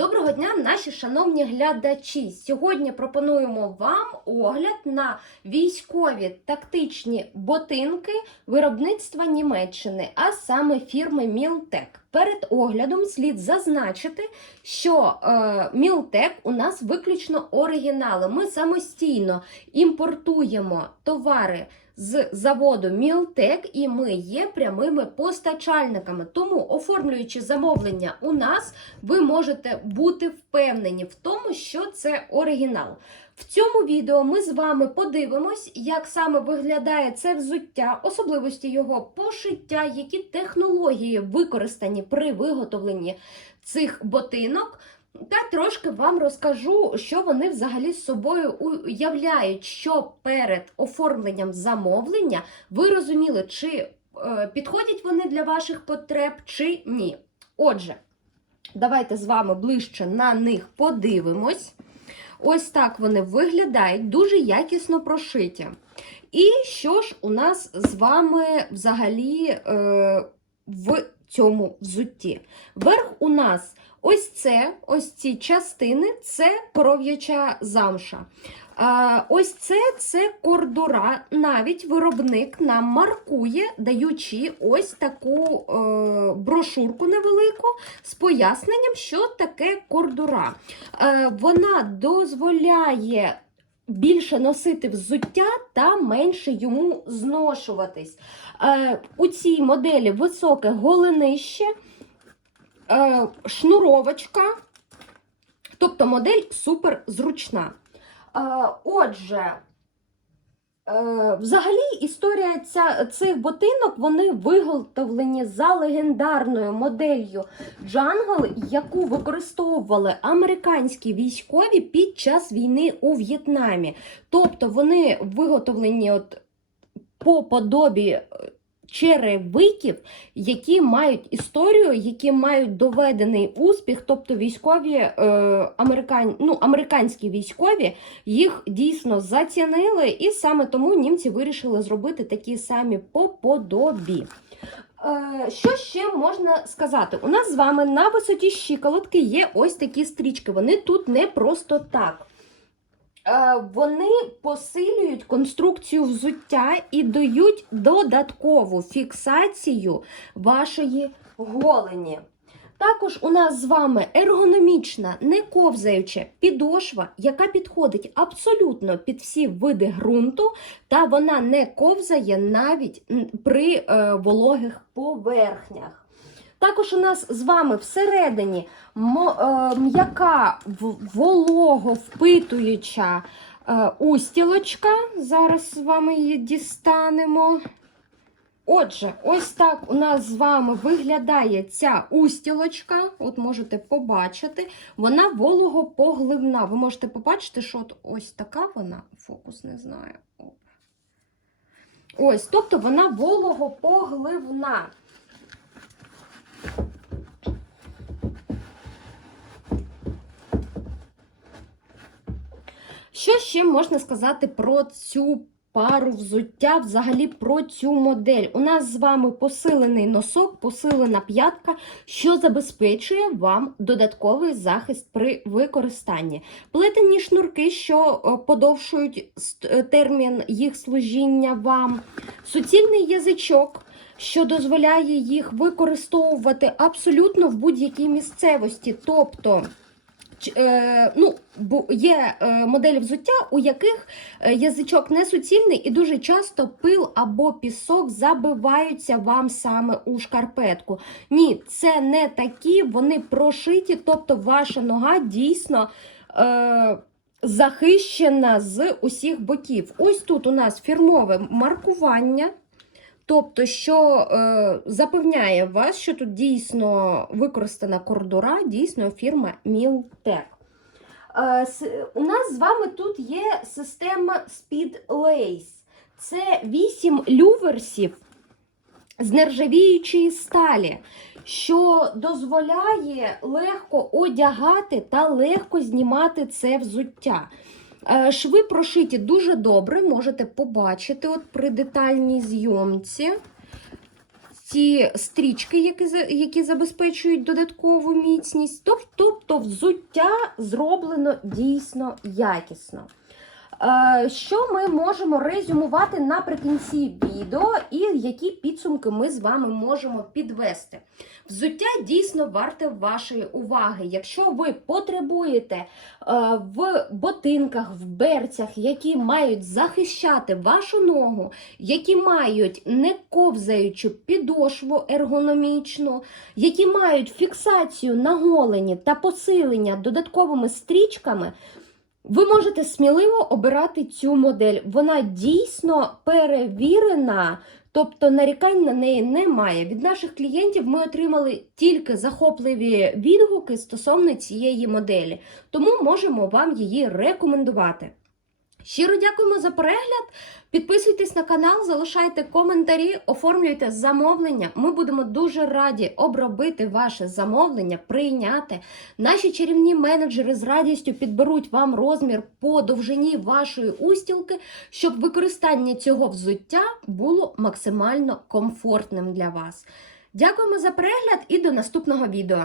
Доброго дня, наші шановні глядачі! Сьогодні пропонуємо вам огляд на військові тактичні ботинки виробництва Німеччини, а саме фірми Мілтек. Перед оглядом слід зазначити, що е, Мілтек у нас виключно оригінали. Ми самостійно імпортуємо товари з заводу Мілтек, і ми є прямими постачальниками. Тому, оформлюючи замовлення у нас, ви можете бути впевнені в тому, що це оригінал. В цьому відео ми з вами подивимось, як саме виглядає це взуття, особливості його пошиття, які технології використані при виготовленні цих ботинок. Та трошки вам розкажу, що вони взагалі з собою уявляють, що перед оформленням замовлення ви розуміли, чи е, підходять вони для ваших потреб, чи ні. Отже, давайте з вами ближче на них подивимось. Ось так вони виглядають, дуже якісно прошиті. І що ж у нас з вами взагалі е, в цьому взутті? Верх у нас ось це, ось ці частини це коров'яча замша. Ось це це кордура. Навіть виробник нам маркує, даючи ось таку е, брошурку невелику з поясненням, що таке кордура. Е, вона дозволяє більше носити взуття та менше йому зношуватись. Е, у цій моделі високе голенище, шнуровочка, тобто модель супер зручна. Е, Отже, е, взагалі історія ця, цих ботинок вони виготовлені за легендарною моделлю Jungle, яку використовували американські військові під час війни у В'єтнамі. Тобто вони виготовлені от по подобі е, черевиків, які мають історію, які мають доведений успіх, тобто військові е, американ... ну, американські військові їх дійсно зацінили, і саме тому німці вирішили зробити такі самі по подобі. Е, Що ще можна сказати? У нас з вами на висоті щиколотки є ось такі стрічки. Вони тут не просто так. Е, Вони посилюють конструкцію взуття і дають додаткову фіксацію вашої голені. Також у нас з вами ергономічна, не ковзаюча підошва, яка підходить абсолютно під всі види ґрунту, та вона не ковзає навіть при е, вологих поверхнях. Також у нас з вами всередині е, м'яка волого впитуюча е, устілочка. Зараз з вами її дістанемо. Отже, ось так у нас з вами виглядає ця устілочка. От можете побачити. Вона вологопогливна. Ви можете побачити, що от ось така вона, фокус не знаю. Ось, тобто вона вологопогливна. Що ще можна сказати про цю пару взуття, взагалі про цю модель? У нас з вами посилений носок, посилена п'ятка, що забезпечує вам додатковий захист при використанні. Плетені шнурки, що е, подовшують е, термін їх служіння вам, суцільний язичок. Що дозволяє їх використовувати абсолютно в будь-якій місцевості. Тобто ну, є е, моделі взуття, у яких е, язичок не суцільний, і дуже часто пил або пісок забиваються вам саме у шкарпетку. Ні, це не такі, вони прошиті, тобто ваша нога дійсно. Е, Захищена з усіх боків. Ось тут у нас фірмове маркування. Тобто, що е, запевняє вас, що тут дійсно використана кордура, дійсно фірма Мілтек. Е, у нас з вами тут є система Speed Lace. Це 8 люверсів з нержавіючої сталі, що дозволяє легко одягати та легко знімати це взуття. Е, Шви прошиті дуже добре, можете побачити от при детальній зйомці. ці стрічки, які, які забезпечують додаткову міцність. Тоб- Тобто взуття зроблено дійсно якісно. Е, Що ми можемо резюмувати наприкінці відео, і які підсумки ми з вами можемо підвести? Взуття дійсно варте вашої уваги. Якщо ви потребуєте е, в ботинках, в берцях, які мають захищати вашу ногу, які мають не ковзаючу підошву ергономічну, які мають фіксацію на голені та посилення додатковими стрічками, ви можете сміливо обирати цю модель. Вона дійсно перевірена, тобто нарікань на неї немає. Від наших клієнтів ми отримали тільки захопливі відгуки стосовно цієї моделі, тому можемо вам її рекомендувати. Щиро дякуємо за перегляд. Підписуйтесь на канал, залишайте коментарі, оформлюйте замовлення. Ми будемо дуже раді обробити ваше замовлення, прийняти. Наші чарівні менеджери з радістю підберуть вам розмір по довжині вашої устілки, щоб використання цього взуття було максимально комфортним для вас. Дякуємо за перегляд і до наступного відео.